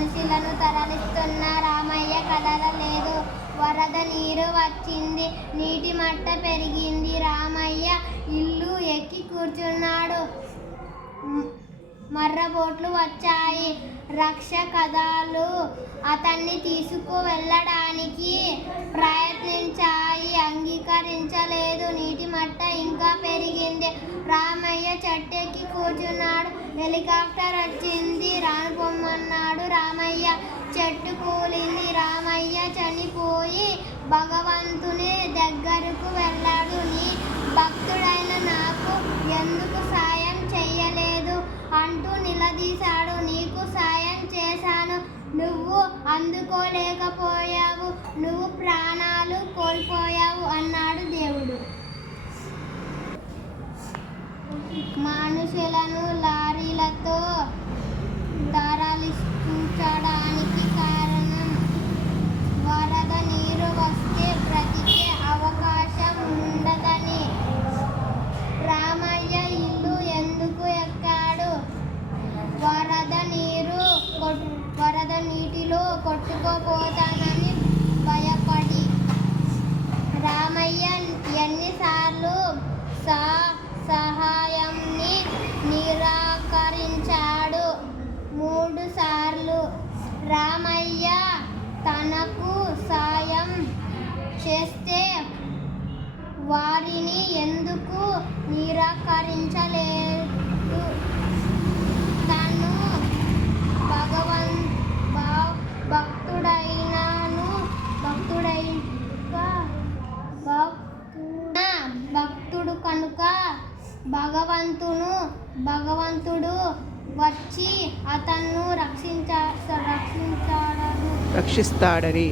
మనుషులను తరలిస్తున్న రామయ్య కదలలేదు. వరద నీరు వచ్చింది. నీటి మట్ట పెరిగింది. రామయ్య ఇల్లు ఎక్కి కూర్చున్నాడు. మర్రబోట్లు వచ్చాయి. రక్షకదాలు అతన్ని తీసుకు వెళ్ళడానికి ప్రయత్నించాయి. అంగీకరించలేదు. నీటి మట్ట ఇంకా పెరిగింది. రామయ్య చెట్టెక్కి కూర్చున్నాడు. హెలికాప్టర్ వచ్చింది. రానుపొమ్మన్నాడు రామయ్య. చెట్టు కూలింది. రామయ్య చనిపోయి భగవంతుని దగ్గరకు వెళ్ళాడు. నీ భక్తుడైన నాకు ఎందుకు సాయం చెయ్యలేదు అంటూ నిలదీశాడు. నీకు సాయం చేశాను, నువ్వు అందుకోలేకపోయావు, నువ్వు ప్రాణాలు కోల్పోయావు అన్నాడు దేవుడు. మనుషులను లారీలతో తరలించడానికి కారణం వరద నీరు వస్తే బ్రతికే అవకాశం ఉండదని. రామయ్య ఇల్లు ఎందుకు ఎక్కాడు? వరద నీటిలో కొట్టుకుపోతానని భయపడి. రామయ్య ఎన్నిసార్లు సహాయంని నిరాకరించాడు? 3 సార్లు. రామయ్య తనకు సాయం చేస్తే వారిని ఎందుకు నిరాకరించలేదు? తను భక్తుడు కనుక భగవంతుడు వచ్చి అతన్ను రక్షిస్తాడని